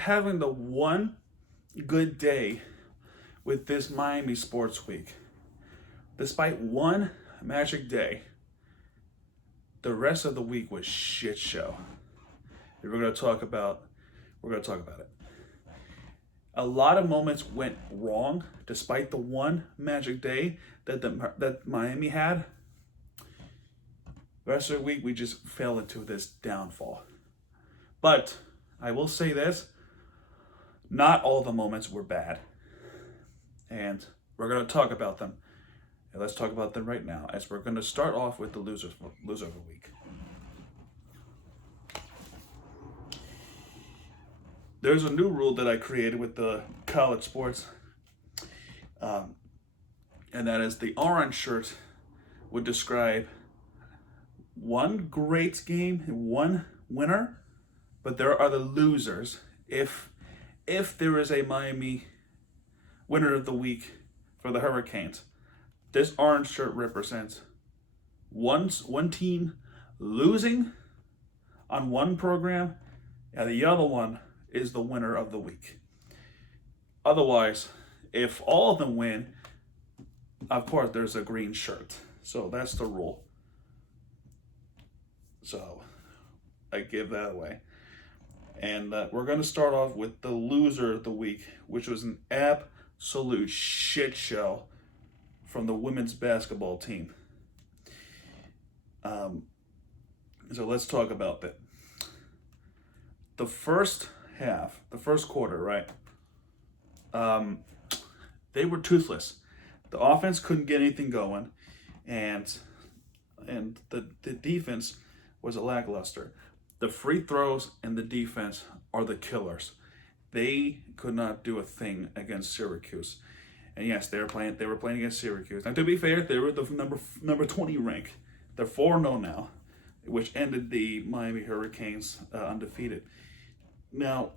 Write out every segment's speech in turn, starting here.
having the one good day with this Miami sports week, despite one magic day, the rest of the week was shit show. We're going to talk about it. A lot of moments went wrong despite the one magic day that Miami had. The rest of the week, we just fell into this downfall. But I will say this, not all the moments were bad. And we're going to talk about them. And let's talk about them right now, as we're going to start off with the loser of the week. There's a new rule that I created with the college sports, and that is the orange shirt would describe one great game, one winner, but there are the losers. If there is a Miami winner of the week for the Hurricanes, this orange shirt represents one team losing on one program, and the other one is the winner of the week. Otherwise, if all of them win, of course there's a green shirt. So that's the rule. So I give that away. And we're going to start off with the loser of the week, which was an absolute shit show from the women's basketball team. So let's talk about that. The first quarter, right? They were toothless. The offense couldn't get anything going, and the defense was a lackluster. The free throws and the defense are the killers. They could not do a thing against Syracuse. And yes, they were playing against Syracuse. Now, to be fair, they were the number 20 rank. They're 4-0 now, which ended the Miami Hurricanes undefeated. Now,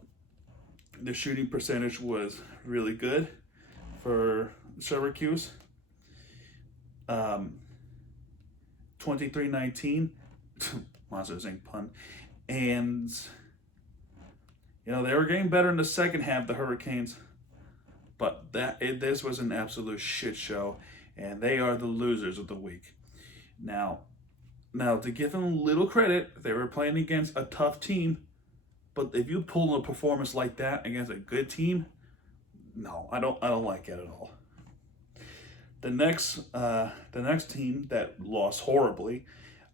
the shooting percentage was really good for Syracuse. 23-19. Monsters Inc. pun. And, they were getting better in the second half, the Hurricanes. But this was an absolute shit show, and they are the losers of the week. Now, to give them a little credit, they were playing against a tough team. But if you pull a performance like that against a good team, no, I don't like it at all. The next team that lost horribly,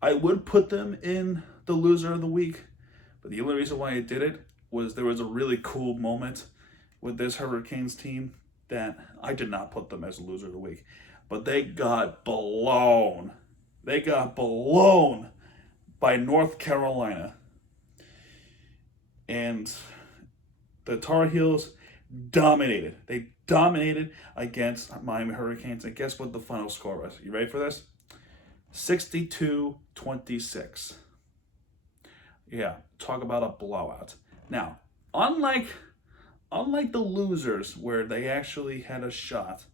I would put them in the loser of the week. But the only reason why I did it was there was a really cool moment with this Hurricanes team that I did not put them as a loser of the week. But they got blown. They got blown by North Carolina. And the Tar Heels dominated. They dominated against Miami Hurricanes. And guess what the final score was? You ready for this? 62-26. Yeah, talk about a blowout. Now, unlike the losers where they actually had a shot,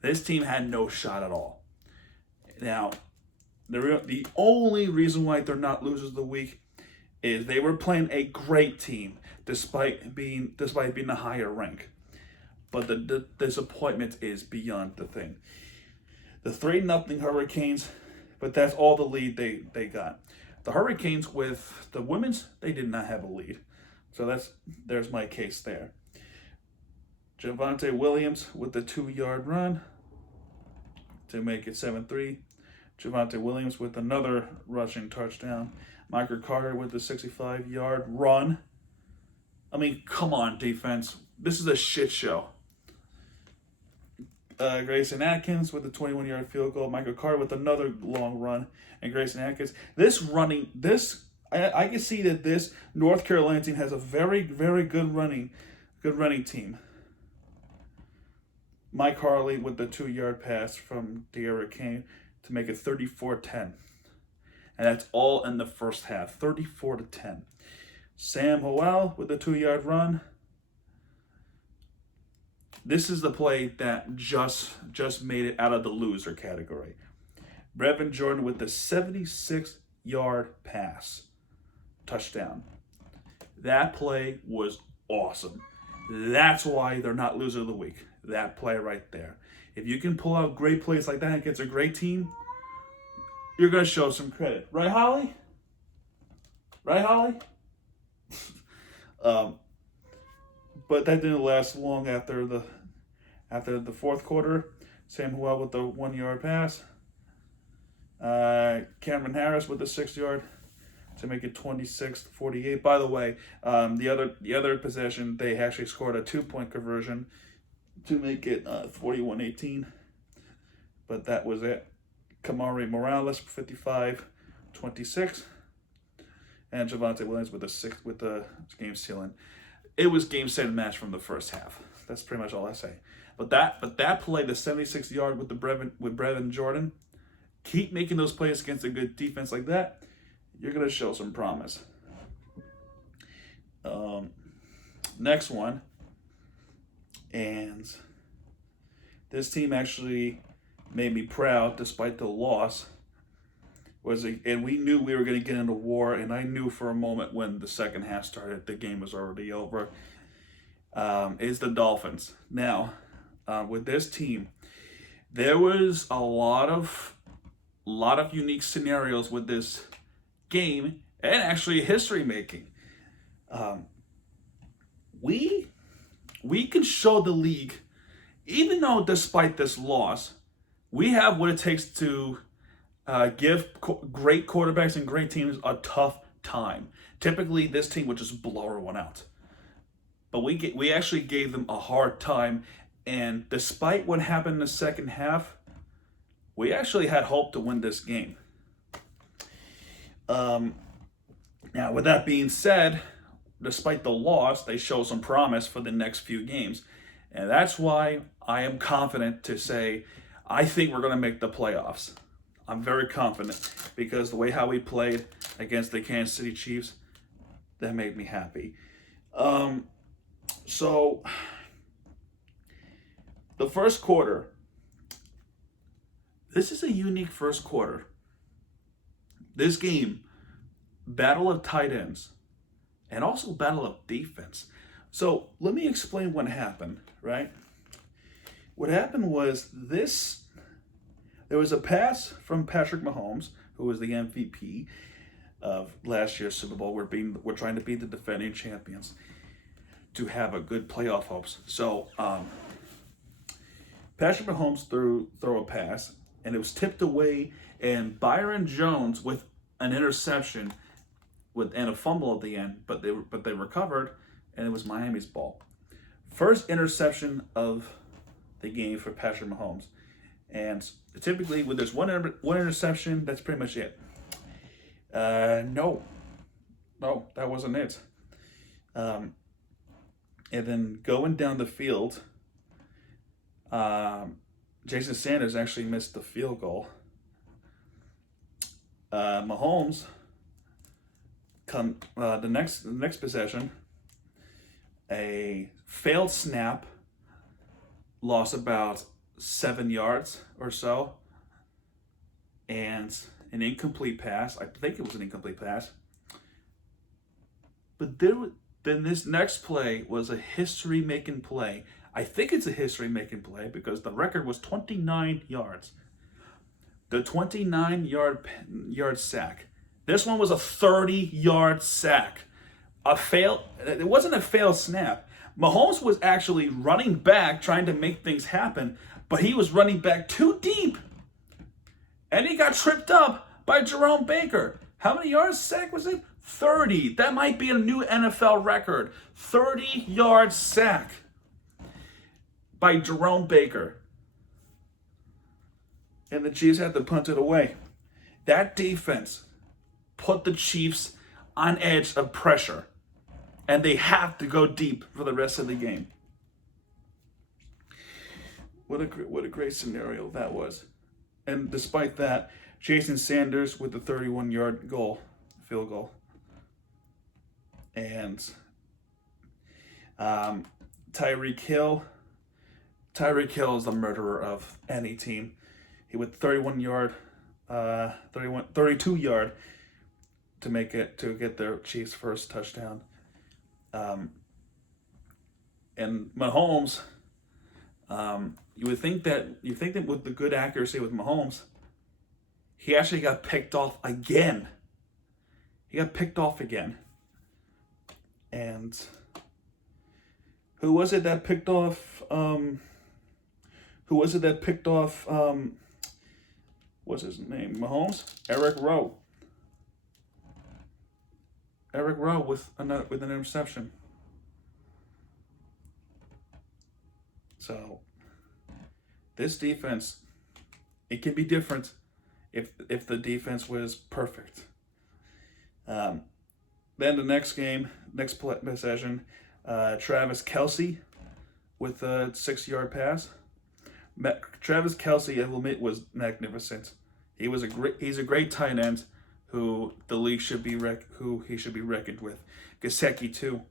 this team had no shot at all. Now, the only reason why they're not losers of the week is they were playing a great team despite being a higher rank. But the disappointment is beyond the thing. The 3-0 Hurricanes, but that's all the lead they got. The Hurricanes with the women's, they did not have a lead. So there's my case there. Javonte Williams with the 2-yard run to make it 7-3. Javonte Williams with another rushing touchdown. Michael Carter with the 65-yard run. I mean, come on, defense. This is a shit show. Grayson Atkins with the 21-yard field goal. Michael Carter with another long run. And Grayson Atkins. I can see that this North Carolina team has a very, very good running team. Mike Harley with the 2-yard pass from De'Ara Kane to make it 34-10. And that's all in the first half, 34-10. Sam Howell with the 2-yard run. This is the play that just made it out of the loser category. Brevin Jordan with the 76-yard pass. Touchdown. That play was awesome. That's why they're not loser of the week. That play right there. If you can pull out great plays like that against a great team, you're going to show some credit. Right, Holly? Right, Holly? But that didn't last long after the fourth quarter. Sam Howell with the 1-yard pass. Cameron Harris with the 6-yard to make it 26-48. By the way, the other possession, they actually scored a 2-point conversion to make it 41-18. But that was it. Kamari Morales 55-26, and Javonte Williams with the game sealing. It was game set and match from the first half. That's pretty much all I say. But that play, the 76-yard with Brevin Jordan, keep making those plays against a good defense like that. You're gonna show some promise. Next one, and this team actually made me proud despite the loss. And we knew we were going to get into war, and I knew for a moment when the second half started the game was already over. Is the Dolphins. Now, with this team, there was a lot of unique scenarios with this game, and actually history making. We can show the league, even though despite this loss, we have what it takes to give great quarterbacks and great teams a tough time. Typically, this team would just blow everyone out. But we actually gave them a hard time, and despite what happened in the second half, we actually had hope to win this game. Now, with that being said, despite the loss, they show some promise for the next few games. And that's why I am confident to say I think we're going to make the playoffs. I'm very confident because the way how we played against the Kansas City Chiefs, that made me happy. So, the first quarter, this is a unique first quarter. This game, battle of tight ends, and also battle of defense. So, let me explain what happened, right? What happened was there was a pass from Patrick Mahomes, who was the MVP of last year's Super Bowl. We're trying to beat the defending champions to have a good playoff hopes. So Patrick Mahomes threw a pass, and it was tipped away, and Byron Jones with an interception and a fumble at the end, but they recovered, and it was Miami's ball. First interception of the game for Patrick Mahomes. And typically, when there's one interception, that's pretty much it. No, that wasn't it. And then going down the field, Jason Sanders actually missed the field goal. Mahomes, the next possession, a failed snap, lost about 7 yards or so, and an incomplete pass. I think it was an incomplete pass. But then this next play was a history-making play. I think it's a history-making play because the record was 29 yards. The 29-yard sack. This one was a 30-yard sack. It wasn't a failed snap. Mahomes was actually running back trying to make things happen, but he was running back too deep. And he got tripped up by Jerome Baker. How many yards sack was it? 30. That might be a new NFL record. 30-yard sack by Jerome Baker. And the Chiefs had to punt it away. That defense put the Chiefs on edge of pressure. And they have to go deep for the rest of the game. What a great scenario that was. And despite that, Jason Sanders with the 31-yard field goal. And Tyreek Hill is the murderer of any team. He went 32-yard to get their Chiefs' first touchdown. And Mahomes, you think that with the good accuracy with Mahomes, he actually got picked off again. And who was it that picked off? What's his name? Mahomes? Eric Rowe. with an interception. So this defense, it can be different if the defense was perfect. Then the next possession, Travis Kelce with a 6-yard pass. Travis Kelce, I will admit, was magnificent. He's a great tight end who the league should be reckoned with. Gesicki too.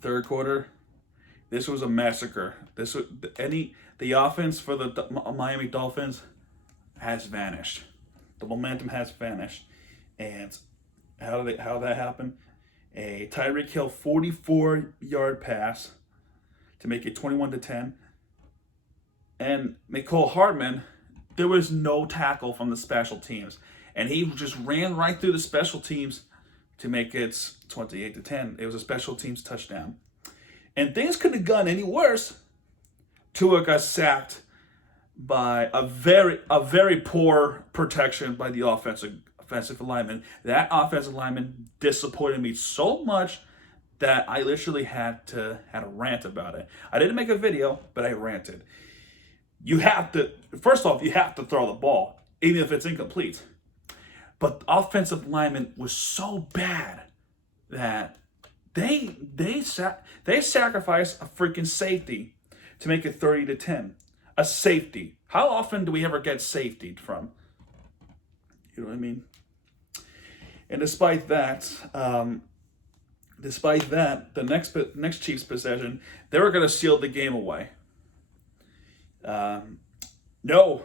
Third quarter, this was a massacre. The offense for the Miami Dolphins has vanished. The momentum has vanished, and how that happened? A Tyreek Hill 44-yard pass to make it 21-10, and Mecole Hardman, there was no tackle from the special teams, and he just ran right through the special teams to make it 28-10. It was a special teams touchdown, and things couldn't have gone any worse. Tua got sacked by a very poor protection by the offensive lineman. That offensive lineman disappointed me so much that I literally had to rant about it. I didn't make a video, but I ranted. First off, you have to throw the ball, even if it's incomplete. But the offensive lineman was so bad that they sacrificed a freaking safety to make it 30-10. A safety. How often do we ever get safetied from? You know what I mean? And despite that, the next Chiefs possession, they were going to seal the game away. No.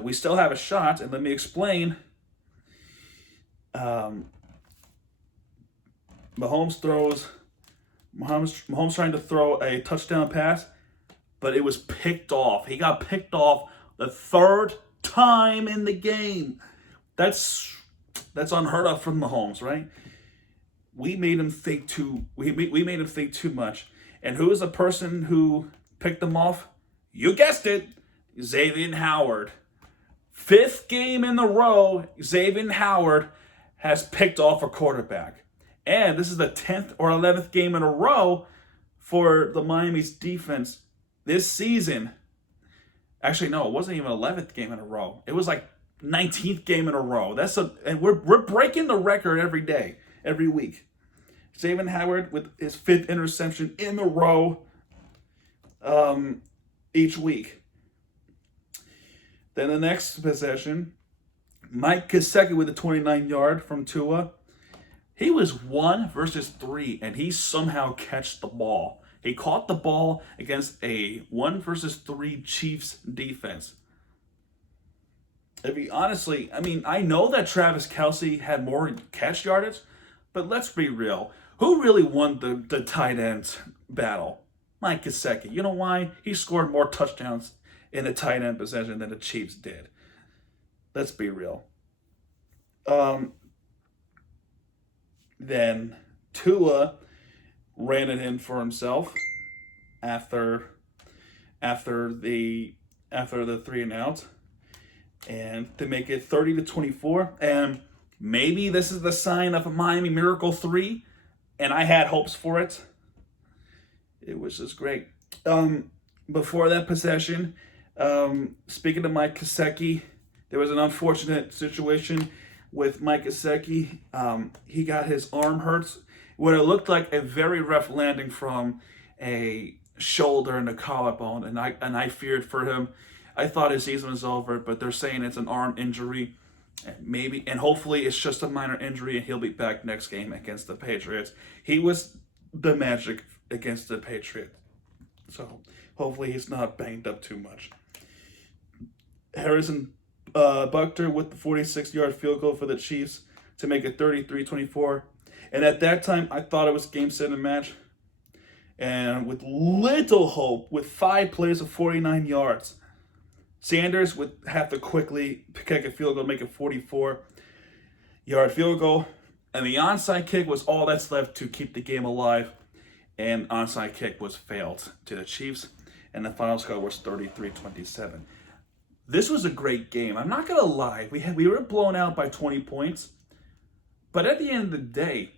We still have a shot, and let me explain. Mahomes trying to throw a touchdown pass, but it was picked off. He got picked off the third time in the game. That's unheard of from Mahomes, right? We made him think too. We made him think too much. And who is the person who picked him off? You guessed it, Xavier Howard. 5th game in a row, Xavier Howard has picked off a quarterback. And this is the 10th or 11th game in a row for the Miami's defense this season. Actually, no, it wasn't even 11th game in a row. It was like 19th game in a row. And we're breaking the record every day, every week. Xavier Howard with his 5th interception in a row each week. Then the next possession, Mike Gesicki with a 29-yard from Tua. He was 1 versus 3, and he somehow catched the ball. He caught the ball against a 1 versus 3 Chiefs defense. I know that Travis Kelce had more catch yardage, but let's be real. Who really won the tight end battle? Mike Gesicki. You know why? He scored more touchdowns in a tight end possession than the Chiefs did. Let's be real. Then Tua ran it in for himself after the 3-and-out, and to make it 30-24. And maybe this is the sign of a Miami Miracle 3, and I had hopes for it. It was just great. Before that possession, speaking of Mike Gesicki, there was an unfortunate situation with Mike Gesicki. He got his arm hurt. What it looked like a very rough landing from a shoulder and a collarbone, and I feared for him. I thought his season was over, but they're saying it's an arm injury. Maybe, and hopefully it's just a minor injury and he'll be back next game against the Patriots. He was the magic against the Patriots. So hopefully he's not banged up too much. Harrison Buckner with the 46-yard field goal for the Chiefs to make it 33-24. And at that time, I thought it was game, set, and match. And with little hope, with 5 plays of 49 yards, Sanders would have to quickly kick a field goal, make a 44-yard field goal. And the onside kick was all that's left to keep the game alive. And onside kick was failed to the Chiefs. And the final score was 33-27. This was a great game. I'm not going to lie. We were blown out by 20 points. But at the end of the day,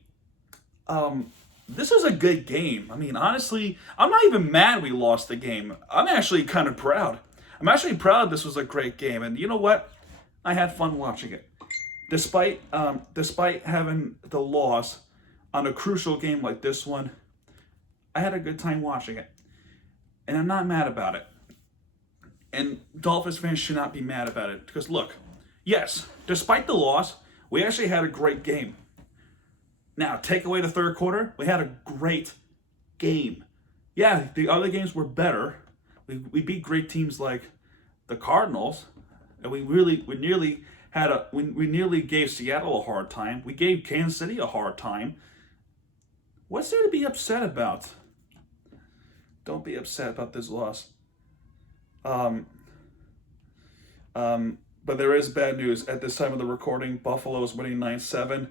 this was a good game. I mean, honestly, I'm not even mad we lost the game. I'm actually kind of proud. I'm actually proud this was a great game. And you know what? I had fun watching it. Despite having the loss on a crucial game like this one, I had a good time watching it. And I'm not mad about it. And Dolphins fans should not be mad about it. Because look, yes, despite the loss, we actually had a great game. Now, take away the third quarter, we had a great game. Yeah, the other games were better. We beat great teams like the Cardinals, and we nearly gave Seattle a hard time. We gave Kansas City a hard time. What's there to be upset about? Don't be upset about this loss. But there is bad news. At this time of the recording, Buffalo is winning 9-7.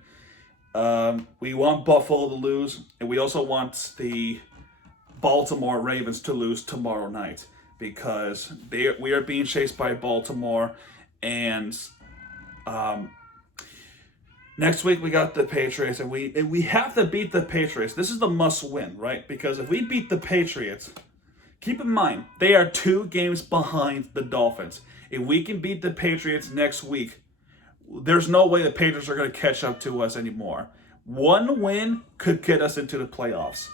We want Buffalo to lose, and we also want the Baltimore Ravens to lose tomorrow night because we are being chased by Baltimore, and next week we got the Patriots, and we have to beat the Patriots. This is the must-win, right? Because if we beat the Patriots, keep in mind they are 2 games behind the Dolphins. If we can beat the Patriots next week, there's no way the Patriots are going to catch up to us anymore. 1 win could get us into the playoffs,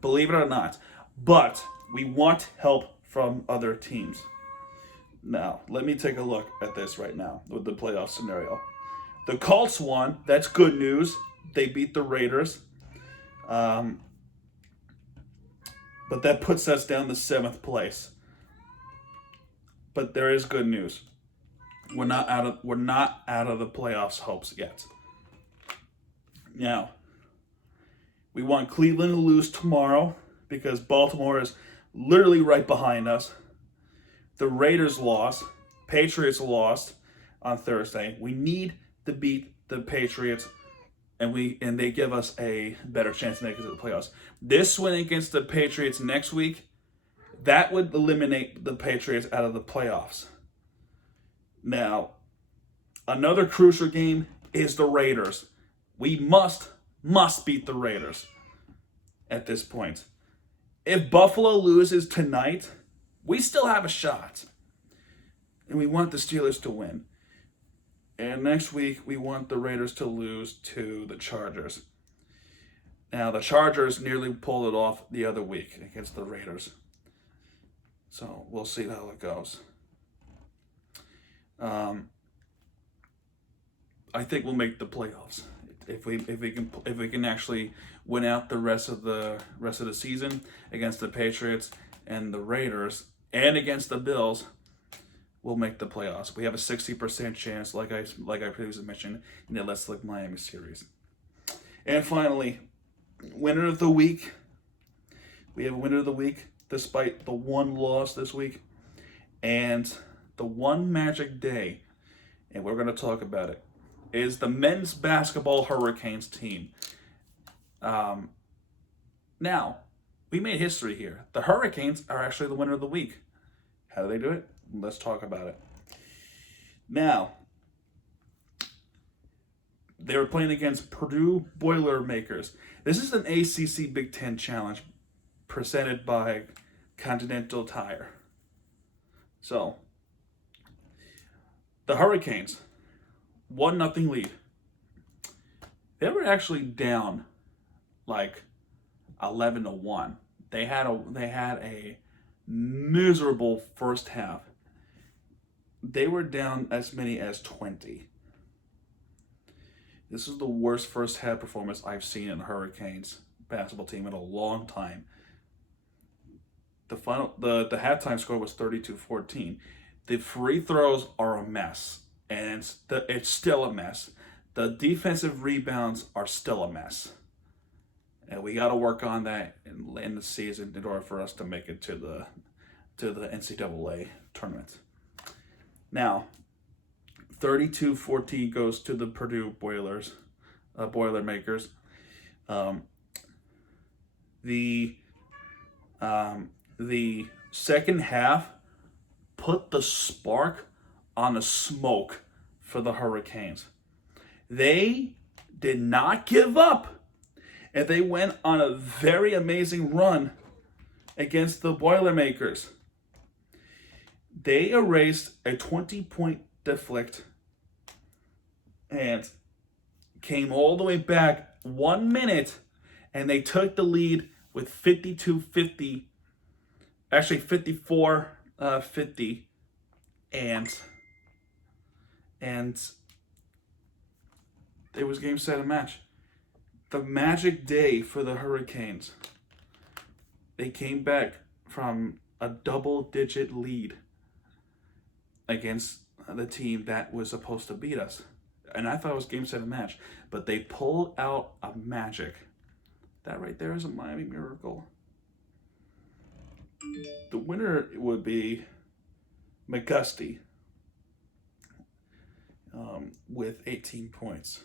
believe it or not. But we want help from other teams. Now, let me take a look at this right now with the playoff scenario. The Colts won. That's good news. They beat the Raiders. But that puts us down to 7th place. But there is good news. We're not out of the playoffs hopes yet. Now, we want Cleveland to lose tomorrow because Baltimore is literally right behind us. The Raiders lost. Patriots lost on Thursday. We need to beat the Patriots, and they give us a better chance to make it to the playoffs. This win against the Patriots next week, that would eliminate the Patriots out of the playoffs. Now, another crucial game is the Raiders. We must beat the Raiders at this point. If Buffalo loses tonight, we still have a shot. And we want the Steelers to win. And next week, we want the Raiders to lose to the Chargers. Now, the Chargers nearly pulled it off the other week against the Raiders. So, we'll see how it goes. I think we'll make the playoffs if we can actually win out the rest of the season against the Patriots and the Raiders and against the Bills. We'll make the playoffs. We have a 60% chance, like I previously mentioned, in the Let's Look Miami series. And finally, winner of the week. We have a winner of the week despite the 1 loss this week and the one magic day, and we're going to talk about it, is the men's basketball Hurricanes team. Now, we made history here. The Hurricanes are actually the winner of the week. How do they do it? Let's talk about it. Now, they were playing against Purdue Boilermakers. This is an ACC Big Ten Challenge presented by Continental Tire. So, the Hurricanes, 1-0 lead. They were actually down like 11-1. They had a miserable first half. They were down as many as 20. This is the worst first half performance I've seen in the Hurricanes basketball team in a long time. The halftime score was 32-14. The free throws are a mess, and it's still a mess. The defensive rebounds are still a mess. and we got to work on that in the season in order for us to make it to the NCAA tournament. Now, 32-14 goes to the Purdue Boilermakers. The second half put the spark on the smoke for the Hurricanes. They did not give up, and they went on a very amazing run against the Boilermakers. They erased a 20-point deflect and came all the way back 1 minute, and they took the lead with 52-50, actually 54-50, and it was game, set, and match. The magic day for the Hurricanes. They came back from a double-digit lead against the team that was supposed to beat us. And I thought it was game, set, and match. But they pulled out a magic. That right there is a Miami Miracle. The winner would be McGusty with 18 points.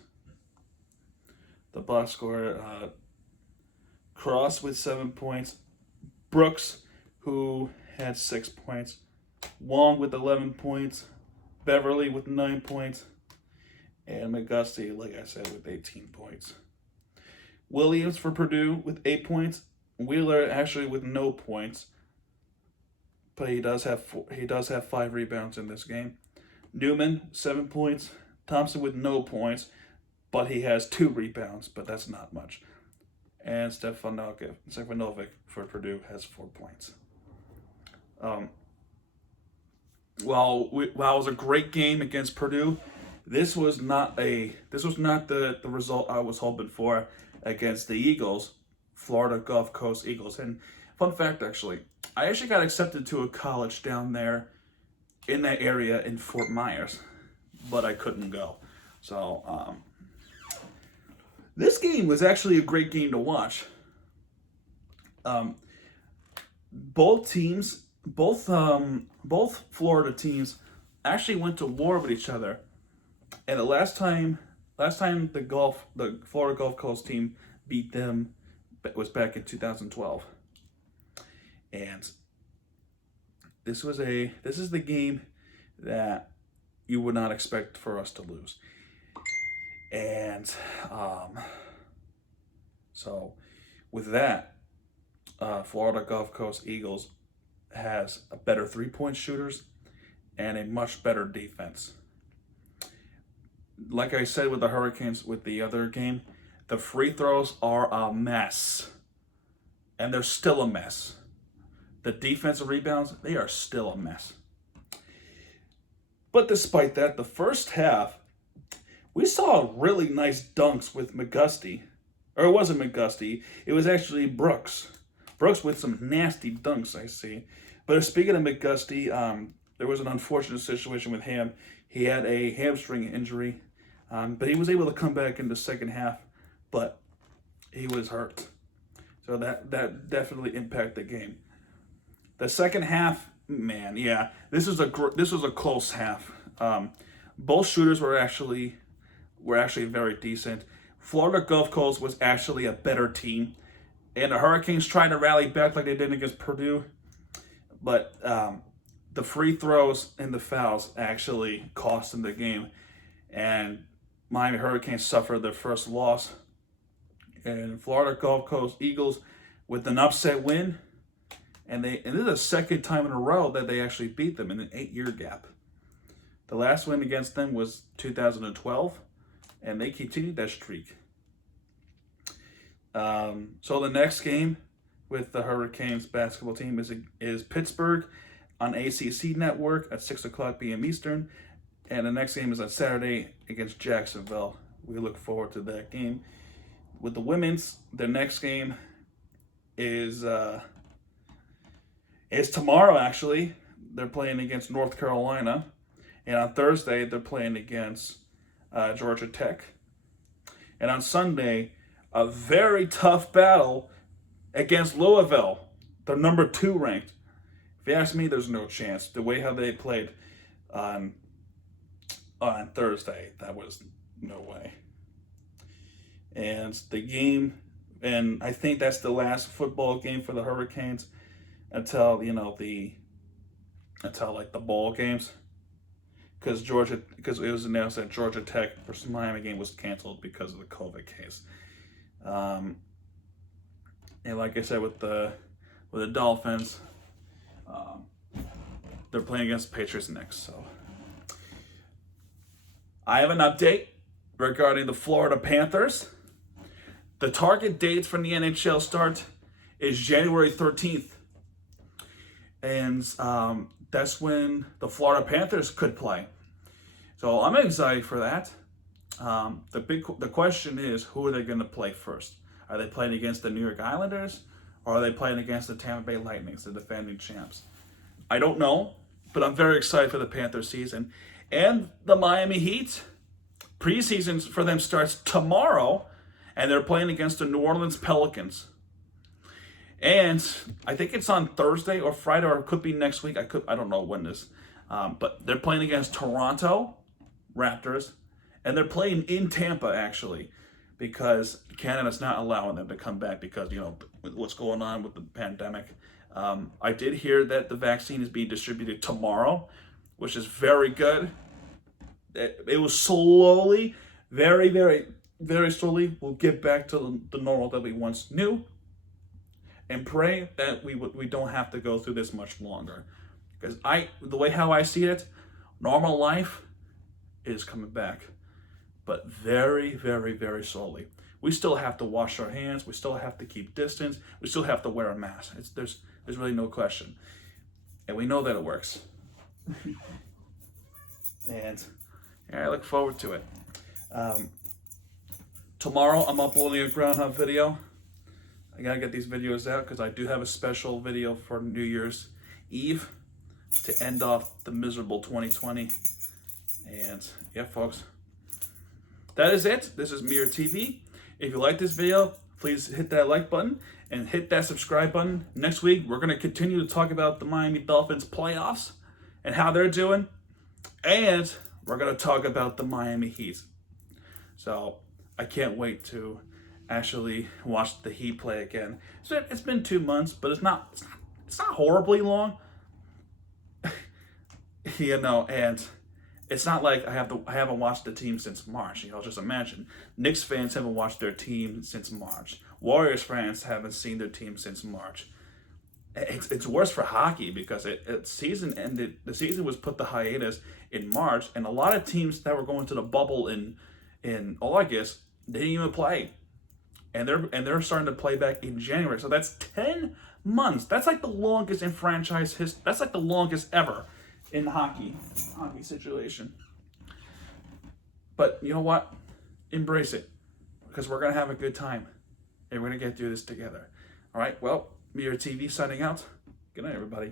The box score, Cross with 7 points. Brooks, who had 6 points. Wong with 11 points. Beverly with 9 points. And McGusty, like I said, with 18 points. Williams for Purdue with 8 points. Wheeler actually with no points, but he does have 5 rebounds in this game. Newman 7 points. Thompson with no points, but he has 2 rebounds, but that's not much. And Stefanovic for Purdue has 4 points. While it was a great game against Purdue, this was not the result I was hoping for against the Eagles, Florida Gulf Coast Eagles. And fun fact, actually, I actually got accepted to a college down there in that area in Fort Myers, but I couldn't go. So this game was actually a great game to watch. Both Florida teams actually went to war with each other. And the last time the Florida Gulf Coast team beat them was back in 2012. And this is the game that you would not expect for us to lose. And so with that, Florida Gulf Coast Eagles has a better 3-point shooters and a much better defense. Like I said with the Hurricanes with the other game, the free throws are a mess. And they're still a mess. The defensive rebounds, they are still a mess. But despite that, the first half, we saw really nice dunks with McGusty. Or it wasn't McGusty, it was actually Brooks. Brooks with some nasty dunks, I see. But speaking of McGusty, there was an unfortunate situation with him. He had a hamstring injury, but he was able to come back in the second half, but he was hurt. So that definitely impacted the game. The second half, man, yeah, this was a close half. Both shooters were actually very decent. Florida Gulf Coast was actually a better team, and the Hurricanes tried to rally back like they did against Purdue, but the free throws and the fouls actually cost them the game, and Miami Hurricanes suffered their first loss. And Florida Gulf Coast Eagles with an upset win, and this is the second time in a row that they actually beat them in an 8-year gap. The last win against them was 2012, and they continued that streak. So the next game with the Hurricanes basketball team is Pittsburgh on ACC Network at 6 o'clock p.m. Eastern, and the next game is on Saturday against Jacksonville. We look forward to that game. With the women's, the next game is tomorrow, actually. They're playing against North Carolina. And on Thursday, they're playing against Georgia Tech. And on Sunday, a very tough battle against Louisville. They're number 2 ranked. If you ask me, there's no chance. The way how they played on Thursday, that was no way. And the game, and I think that's the last football game for the Hurricanes until until like the bowl games, because it was announced that Georgia Tech versus Miami game was canceled because of the COVID case. And like I said, with the Dolphins, they're playing against the Patriots next. So I have an update regarding the Florida Panthers. The target date for the NHL start is January 13th. And that's when the Florida Panthers could play. So I'm excited for that. The question is, who are they going to play first? Are they playing against the New York Islanders, or are they playing against the Tampa Bay Lightning, the defending champs? I don't know, but I'm very excited for the Panthers season. And the Miami Heat, preseason for them starts tomorrow, and they're playing against the New Orleans Pelicans. And I think it's on Thursday or Friday, or it could be next week. I don't know when this, but they're playing against Toronto Raptors, and they're playing in Tampa actually, because Canada's not allowing them to come back because with what's going on with the pandemic. I did hear that the vaccine is being distributed tomorrow, which is very good. It was slowly, very, very, very slowly, we'll get back to the normal that we once knew. And pray that we don't have to go through this much longer, because the way how I see it, normal life is coming back, but very, very, very slowly. We still have to wash our hands. We still have to keep distance. We still have to wear a mask. There's really no question, and we know that it works. And I look forward to it. Tomorrow I'm uploading a groundhog video. I gotta get these videos out because I do have a special video for New Year's Eve to end off the miserable 2020. And yeah, folks, that is it. This is Mirror TV. If you like this video, please hit that like button and hit that subscribe button. Next week, we're gonna continue to talk about the Miami Dolphins playoffs and how they're doing. And we're gonna talk about the Miami Heat. So I can't wait to actually watch the Heat play again. So it's been 2 months, but it's not horribly long. And it's not like I haven't watched the team since March. Just imagine. Knicks fans haven't watched their team since March. Warriors fans haven't seen their team since March. It's worse for hockey because the season ended. The season was put the hiatus in March, and a lot of teams that were going to the bubble in August, they didn't even play. And they're starting to play back in January. So that's 10 months. That's like the longest in franchise history. That's like the longest ever in the hockey situation. But you know what? Embrace it, because we're going to have a good time. And we're going to get through this together. All right? Well, Mirror TV signing out. Good night, everybody.